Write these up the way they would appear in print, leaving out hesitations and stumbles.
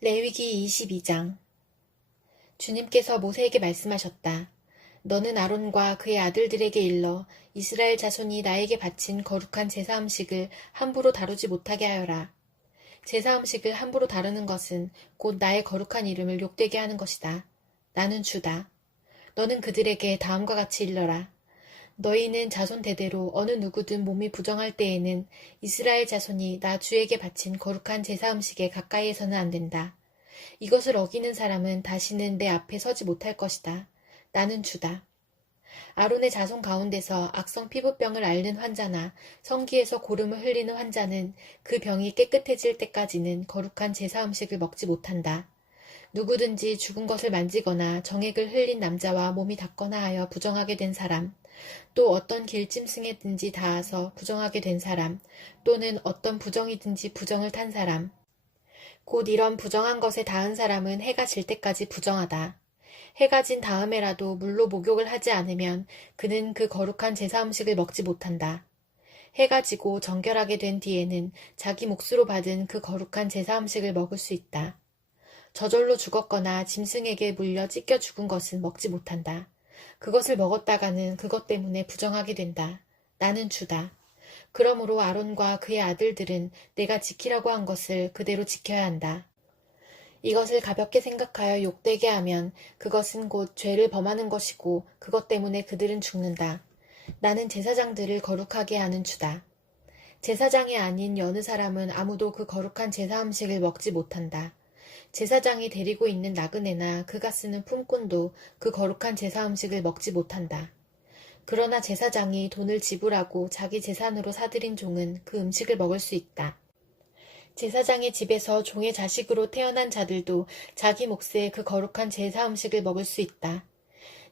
레위기 22장. 주님께서 모세에게 말씀하셨다. 너는 아론과 그의 아들들에게 일러 이스라엘 자손이 나에게 바친 거룩한 제사 음식을 함부로 다루지 못하게 하여라. 제사 음식을 함부로 다루는 것은 곧 나의 거룩한 이름을 욕되게 하는 것이다. 나는 주다. 너는 그들에게 다음과 같이 일러라. 너희는 자손 대대로 어느 누구든 몸이 부정할 때에는 이스라엘 자손이 나 주에게 바친 거룩한 제사 음식에 가까이에서는 안 된다. 이것을 어기는 사람은 다시는 내 앞에 서지 못할 것이다. 나는 주다. 아론의 자손 가운데서 악성 피부병을 앓는 환자나 성기에서 고름을 흘리는 환자는 그 병이 깨끗해질 때까지는 거룩한 제사 음식을 먹지 못한다. 누구든지 죽은 것을 만지거나 정액을 흘린 남자와 몸이 닿거나 하여 부정하게 된 사람, 또 어떤 길짐승에든지 닿아서 부정하게 된 사람, 또는 어떤 부정이든지 부정을 탄 사람, 곧 이런 부정한 것에 닿은 사람은 해가 질 때까지 부정하다. 해가 진 다음에라도 물로 목욕을 하지 않으면 그는 그 거룩한 제사 음식을 먹지 못한다. 해가 지고 정결하게 된 뒤에는 자기 몫으로 받은 그 거룩한 제사 음식을 먹을 수 있다. 저절로 죽었거나 짐승에게 물려 찢겨 죽은 것은 먹지 못한다. 그것을 먹었다가는 그것 때문에 부정하게 된다. 나는 주다. 그러므로 아론과 그의 아들들은 내가 지키라고 한 것을 그대로 지켜야 한다. 이것을 가볍게 생각하여 욕되게 하면 그것은 곧 죄를 범하는 것이고 그것 때문에 그들은 죽는다. 나는 제사장들을 거룩하게 하는 주다. 제사장이 아닌 여느 사람은 아무도 그 거룩한 제사 음식을 먹지 못한다. 제사장이 데리고 있는 나그네나 그가 쓰는 품꾼도 그 거룩한 제사 음식을 먹지 못한다. 그러나 제사장이 돈을 지불하고 자기 재산으로 사들인 종은 그 음식을 먹을 수 있다. 제사장의 집에서 종의 자식으로 태어난 자들도 자기 몫의 그 거룩한 제사 음식을 먹을 수 있다.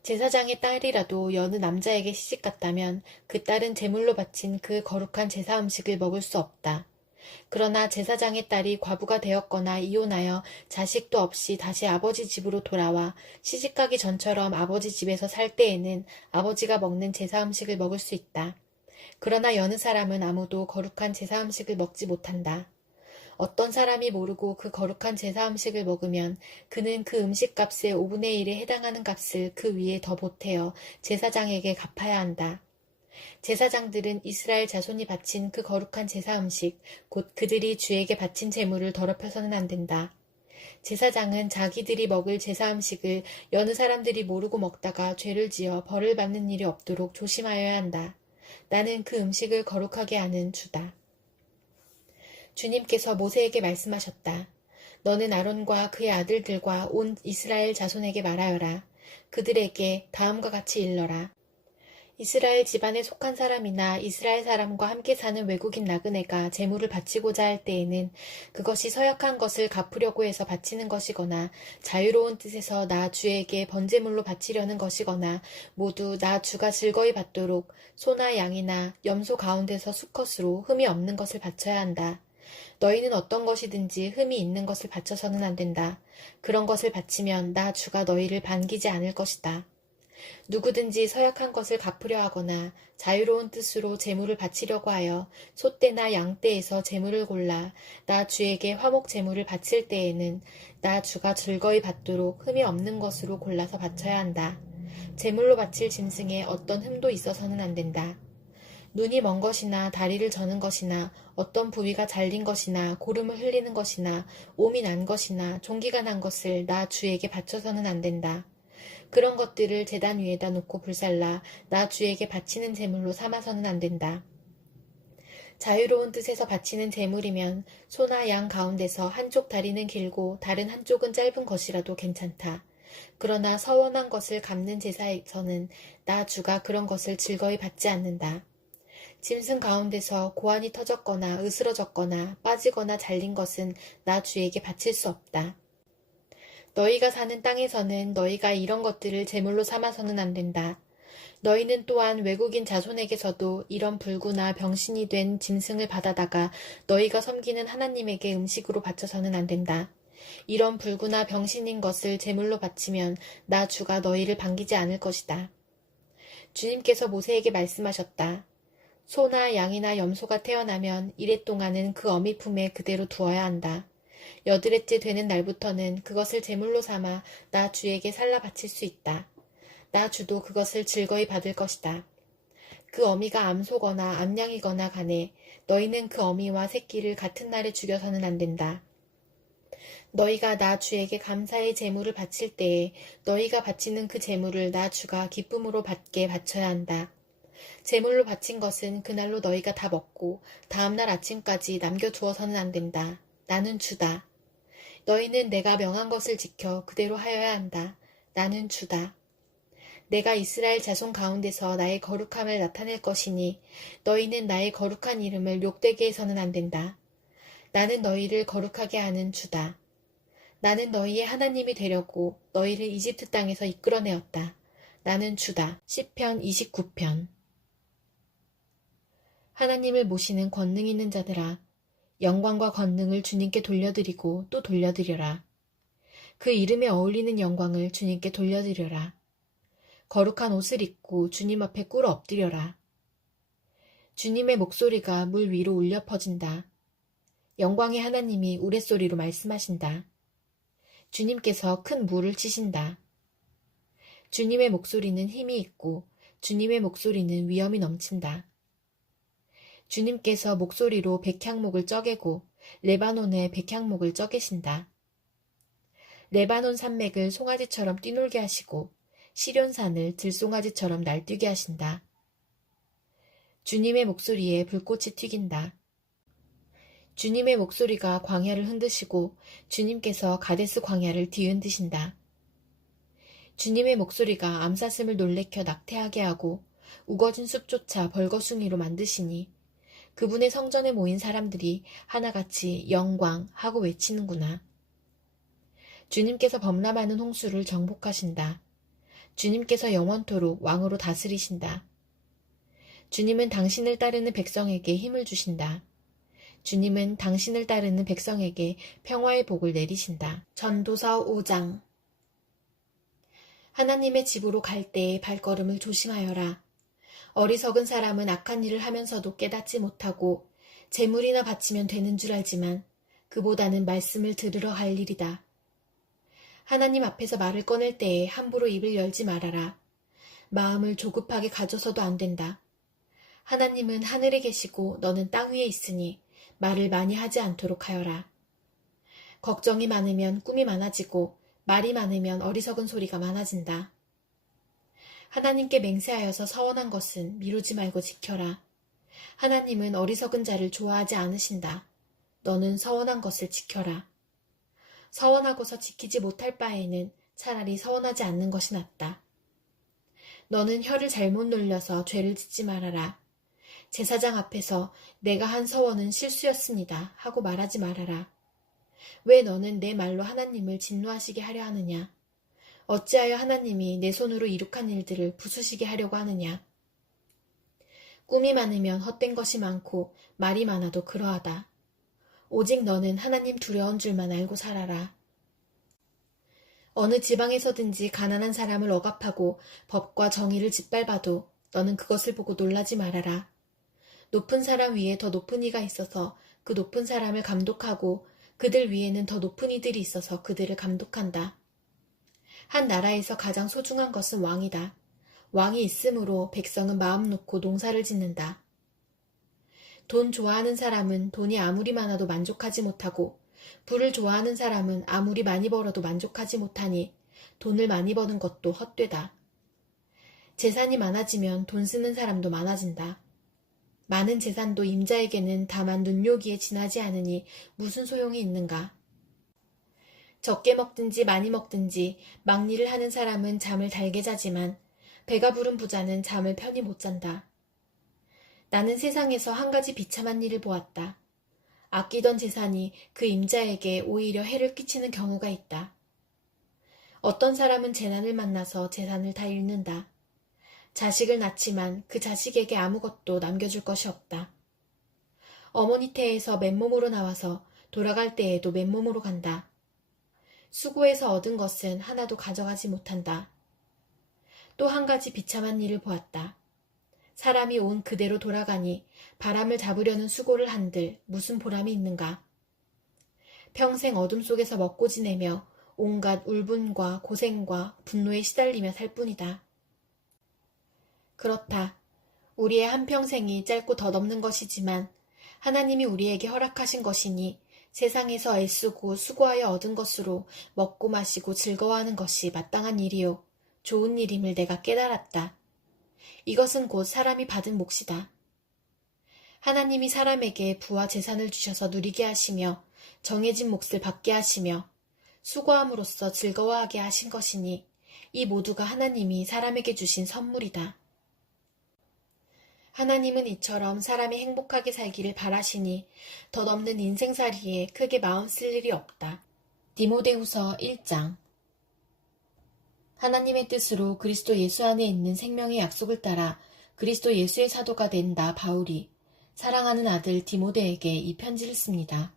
제사장의 딸이라도 여느 남자에게 시집갔다면 그 딸은 제물로 바친 그 거룩한 제사 음식을 먹을 수 없다. 그러나 제사장의 딸이 과부가 되었거나 이혼하여 자식도 없이 다시 아버지 집으로 돌아와 시집가기 전처럼 아버지 집에서 살 때에는 아버지가 먹는 제사 음식을 먹을 수 있다. 그러나 여느 사람은 아무도 거룩한 제사 음식을 먹지 못한다. 어떤 사람이 모르고 그 거룩한 제사 음식을 먹으면 그는 그 음식값의 5분의 1에 해당하는 값을 그 위에 더 보태어 제사장에게 갚아야 한다. 제사장들은 이스라엘 자손이 바친 그 거룩한 제사 음식, 곧 그들이 주에게 바친 제물을 더럽혀서는 안 된다. 제사장은 자기들이 먹을 제사 음식을 여느 사람들이 모르고 먹다가 죄를 지어 벌을 받는 일이 없도록 조심하여야 한다. 나는 그 음식을 거룩하게 하는 주다. 주님께서 모세에게 말씀하셨다. 너는 아론과 그의 아들들과 온 이스라엘 자손에게 말하여라. 그들에게 다음과 같이 일러라. 이스라엘 집안에 속한 사람이나 이스라엘 사람과 함께 사는 외국인 나그네가 제물을 바치고자 할 때에는 그것이 서약한 것을 갚으려고 해서 바치는 것이거나 자유로운 뜻에서 나 주에게 번제물로 바치려는 것이거나 모두 나 주가 즐거이 받도록 소나 양이나 염소 가운데서 수컷으로 흠이 없는 것을 바쳐야 한다. 너희는 어떤 것이든지 흠이 있는 것을 바쳐서는 안 된다. 그런 것을 바치면 나 주가 너희를 반기지 않을 것이다. 누구든지 서약한 것을 갚으려 하거나 자유로운 뜻으로 제물을 바치려고 하여 소떼나 양떼에서 제물을 골라 나 주에게 화목 제물을 바칠 때에는 나 주가 즐거이 받도록 흠이 없는 것으로 골라서 바쳐야 한다. 제물로 바칠 짐승에 어떤 흠도 있어서는 안 된다. 눈이 먼 것이나 다리를 저는 것이나 어떤 부위가 잘린 것이나 고름을 흘리는 것이나 옴이 난 것이나 종기가 난 것을 나 주에게 바쳐서는 안 된다. 그런 것들을 제단 위에다 놓고 불살라 나 주에게 바치는 제물로 삼아서는 안 된다. 자유로운 뜻에서 바치는 제물이면 소나 양 가운데서 한쪽 다리는 길고 다른 한쪽은 짧은 것이라도 괜찮다. 그러나 서원한 것을 갚는 제사에서는 나 주가 그런 것을 즐거이 받지 않는다. 짐승 가운데서 고환이 터졌거나 으스러졌거나 빠지거나 잘린 것은 나 주에게 바칠 수 없다. 너희가 사는 땅에서는 너희가 이런 것들을 제물로 삼아서는 안 된다. 너희는 또한 외국인 자손에게서도 이런 불구나 병신이 된 짐승을 받아다가 너희가 섬기는 하나님에게 음식으로 바쳐서는 안 된다. 이런 불구나 병신인 것을 제물로 바치면 나 주가 너희를 반기지 않을 것이다. 주님께서 모세에게 말씀하셨다. 소나 양이나 염소가 태어나면 이래 동안은 그 어미 품에 그대로 두어야 한다. 여드렛째 되는 날부터는 그것을 제물로 삼아 나 주에게 살라 바칠 수 있다. 나 주도 그것을 즐거이 받을 것이다. 그 어미가 암소거나 암양이거나 간에 너희는 그 어미와 새끼를 같은 날에 죽여서는 안 된다. 너희가 나 주에게 감사의 제물을 바칠 때에 너희가 바치는 그 제물을 나 주가 기쁨으로 받게 바쳐야 한다. 제물로 바친 것은 그날로 너희가 다 먹고 다음날 아침까지 남겨두어서는 안 된다. 나는 주다. 너희는 내가 명한 것을 지켜 그대로 하여야 한다. 나는 주다. 내가 이스라엘 자손 가운데서 나의 거룩함을 나타낼 것이니 너희는 나의 거룩한 이름을 욕되게 해서는 안 된다. 나는 너희를 거룩하게 하는 주다. 나는 너희의 하나님이 되려고 너희를 이집트 땅에서 이끌어내었다. 나는 주다. 시편 29편. 하나님을 모시는 권능 있는 자들아, 영광과 권능을 주님께 돌려드리고 또 돌려드려라. 그 이름에 어울리는 영광을 주님께 돌려드려라. 거룩한 옷을 입고 주님 앞에 꿇어 엎드려라. 주님의 목소리가 물 위로 울려 퍼진다. 영광의 하나님이 우레소리로 말씀하신다. 주님께서 큰 물을 치신다. 주님의 목소리는 힘이 있고 주님의 목소리는 위엄이 넘친다. 주님께서 목소리로 백향목을 쪄개고 레바논의 백향목을 쪄개신다. 레바논 산맥을 송아지처럼 뛰놀게 하시고 시련산을 들송아지처럼 날뛰게 하신다. 주님의 목소리에 불꽃이 튀긴다. 주님의 목소리가 광야를 흔드시고 주님께서 가데스 광야를 뒤흔드신다. 주님의 목소리가 암사슴을 놀래켜 낙태하게 하고 우거진 숲조차 벌거숭이로 만드시니 그분의 성전에 모인 사람들이 하나같이 영광 하고 외치는구나. 주님께서 범람하는 홍수를 정복하신다. 주님께서 영원토록 왕으로 다스리신다. 주님은 당신을 따르는 백성에게 힘을 주신다. 주님은 당신을 따르는 백성에게 평화의 복을 내리신다. 전도서 5장. 하나님의 집으로 갈 때의 발걸음을 조심하여라. 어리석은 사람은 악한 일을 하면서도 깨닫지 못하고 재물이나 바치면 되는 줄 알지만 그보다는 말씀을 들으러 갈 일이다. 하나님 앞에서 말을 꺼낼 때에 함부로 입을 열지 말아라. 마음을 조급하게 가져서도 안 된다. 하나님은 하늘에 계시고 너는 땅 위에 있으니 말을 많이 하지 않도록 하여라. 걱정이 많으면 꿈이 많아지고 말이 많으면 어리석은 소리가 많아진다. 하나님께 맹세하여서 서원한 것은 미루지 말고 지켜라. 하나님은 어리석은 자를 좋아하지 않으신다. 너는 서원한 것을 지켜라. 서원하고서 지키지 못할 바에는 차라리 서원하지 않는 것이 낫다. 너는 혀를 잘못 놀려서 죄를 짓지 말아라. 제사장 앞에서 내가 한 서원은 실수였습니다 하고 말하지 말아라. 왜 너는 내 말로 하나님을 진노하시게 하려 하느냐? 어찌하여 하나님이 내 손으로 이룩한 일들을 부수시게 하려고 하느냐? 꿈이 많으면 헛된 것이 많고 말이 많아도 그러하다. 오직 너는 하나님 두려운 줄만 알고 살아라. 어느 지방에서든지 가난한 사람을 억압하고 법과 정의를 짓밟아도 너는 그것을 보고 놀라지 말아라. 높은 사람 위에 더 높은 이가 있어서 그 높은 사람을 감독하고 그들 위에는 더 높은 이들이 있어서 그들을 감독한다. 한 나라에서 가장 소중한 것은 왕이다. 왕이 있으므로 백성은 마음 놓고 농사를 짓는다. 돈 좋아하는 사람은 돈이 아무리 많아도 만족하지 못하고 부를 좋아하는 사람은 아무리 많이 벌어도 만족하지 못하니 돈을 많이 버는 것도 헛되다. 재산이 많아지면 돈 쓰는 사람도 많아진다. 많은 재산도 임자에게는 다만 눈요기에 지나지 않으니 무슨 소용이 있는가. 적게 먹든지 많이 먹든지 막리를 하는 사람은 잠을 달게 자지만 배가 부른 부자는 잠을 편히 못 잔다. 나는 세상에서 한 가지 비참한 일을 보았다. 아끼던 재산이 그 임자에게 오히려 해를 끼치는 경우가 있다. 어떤 사람은 재난을 만나서 재산을 다 잃는다. 자식을 낳지만 그 자식에게 아무것도 남겨줄 것이 없다. 어머니 태에서 맨몸으로 나와서 돌아갈 때에도 맨몸으로 간다. 수고해서 얻은 것은 하나도 가져가지 못한다. 또 한 가지 비참한 일을 보았다. 사람이 온 그대로 돌아가니 바람을 잡으려는 수고를 한들 무슨 보람이 있는가. 평생 어둠 속에서 먹고 지내며 온갖 울분과 고생과 분노에 시달리며 살 뿐이다. 그렇다. 우리의 한평생이 짧고 덧없는 것이지만 하나님이 우리에게 허락하신 것이니 세상에서 애쓰고 수고하여 얻은 것으로 먹고 마시고 즐거워하는 것이 마땅한 일이요 좋은 일임을 내가 깨달았다. 이것은 곧 사람이 받은 몫이다. 하나님이 사람에게 부와 재산을 주셔서 누리게 하시며 정해진 몫을 받게 하시며 수고함으로써 즐거워하게 하신 것이니 이 모두가 하나님이 사람에게 주신 선물이다. 하나님은 이처럼 사람이 행복하게 살기를 바라시니 덧없는 인생살이에 크게 마음 쓸 일이 없다. 디모데후서 1장. 하나님의 뜻으로 그리스도 예수 안에 있는 생명의 약속을 따라 그리스도 예수의 사도가 된 나 바울이 사랑하는 아들 디모데에게 이 편지를 씁니다.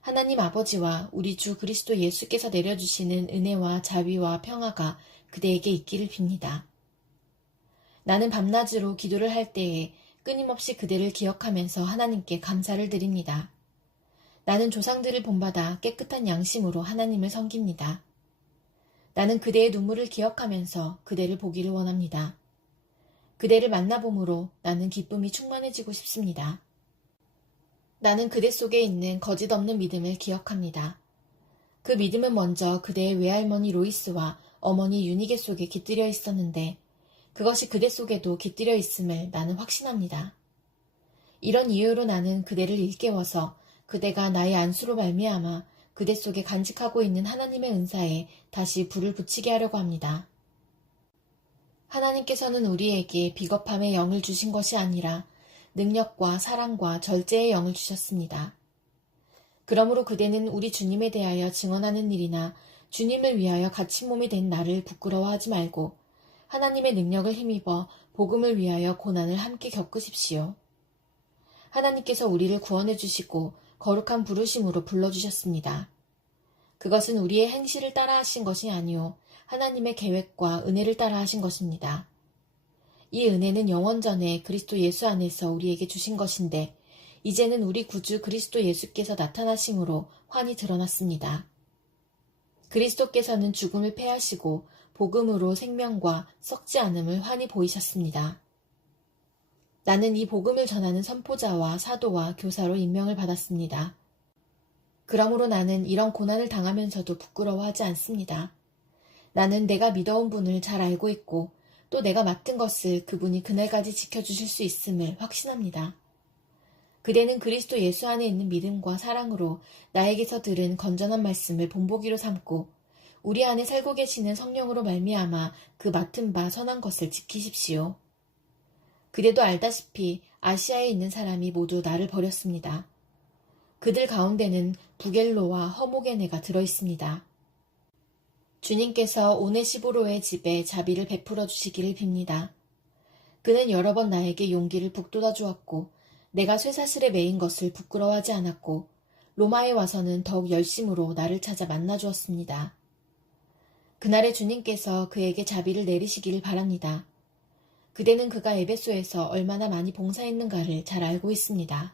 하나님 아버지와 우리 주 그리스도 예수께서 내려주시는 은혜와 자비와 평화가 그대에게 있기를 빕니다. 나는 밤낮으로 기도를 할 때에 끊임없이 그대를 기억하면서 하나님께 감사를 드립니다. 나는 조상들을 본받아 깨끗한 양심으로 하나님을 섬깁니다. 나는 그대의 눈물을 기억하면서 그대를 보기를 원합니다. 그대를 만나봄으로 나는 기쁨이 충만해지고 싶습니다. 나는 그대 속에 있는 거짓 없는 믿음을 기억합니다. 그 믿음은 먼저 그대의 외할머니 로이스와 어머니 유니게 속에 깃들여 있었는데 그것이 그대 속에도 깃들여 있음을 나는 확신합니다. 이런 이유로 나는 그대를 일깨워서 그대가 나의 안수로 말미암아 그대 속에 간직하고 있는 하나님의 은사에 다시 불을 붙이게 하려고 합니다. 하나님께서는 우리에게 비겁함의 영을 주신 것이 아니라 능력과 사랑과 절제의 영을 주셨습니다. 그러므로 그대는 우리 주님에 대하여 증언하는 일이나 주님을 위하여 갇힌 몸이 된 나를 부끄러워하지 말고 하나님의 능력을 힘입어 복음을 위하여 고난을 함께 겪으십시오. 하나님께서 우리를 구원해 주시고 거룩한 부르심으로 불러주셨습니다. 그것은 우리의 행실을 따라 하신 것이 아니오 하나님의 계획과 은혜를 따라 하신 것입니다. 이 은혜는 영원전에 그리스도 예수 안에서 우리에게 주신 것인데 이제는 우리 구주 그리스도 예수께서 나타나심으로 환히 드러났습니다. 그리스도께서는 죽음을 패하시고 복음으로 생명과 썩지 않음을 환히 보이셨습니다. 나는 이 복음을 전하는 선포자와 사도와 교사로 임명을 받았습니다. 그러므로 나는 이런 고난을 당하면서도 부끄러워하지 않습니다. 나는 내가 믿어온 분을 잘 알고 있고 또 내가 맡은 것을 그분이 그날까지 지켜주실 수 있음을 확신합니다. 그대는 그리스도 예수 안에 있는 믿음과 사랑으로 나에게서 들은 건전한 말씀을 본보기로 삼고 우리 안에 살고 계시는 성령으로 말미암아 그 맡은 바 선한 것을 지키십시오. 그대도 알다시피 아시아에 있는 사람이 모두 나를 버렸습니다. 그들 가운데는 부겔로와 허모게네가 들어있습니다. 주님께서 오네시보로의 집에 자비를 베풀어 주시기를 빕니다. 그는 여러 번 나에게 용기를 북돋아 주었고 내가 쇠사슬에 매인 것을 부끄러워하지 않았고 로마에 와서는 더욱 열심으로 나를 찾아 만나 주었습니다. 그날에 주님께서 그에게 자비를 내리시기를 바랍니다. 그대는 그가 에베소에서 얼마나 많이 봉사했는가를 잘 알고 있습니다.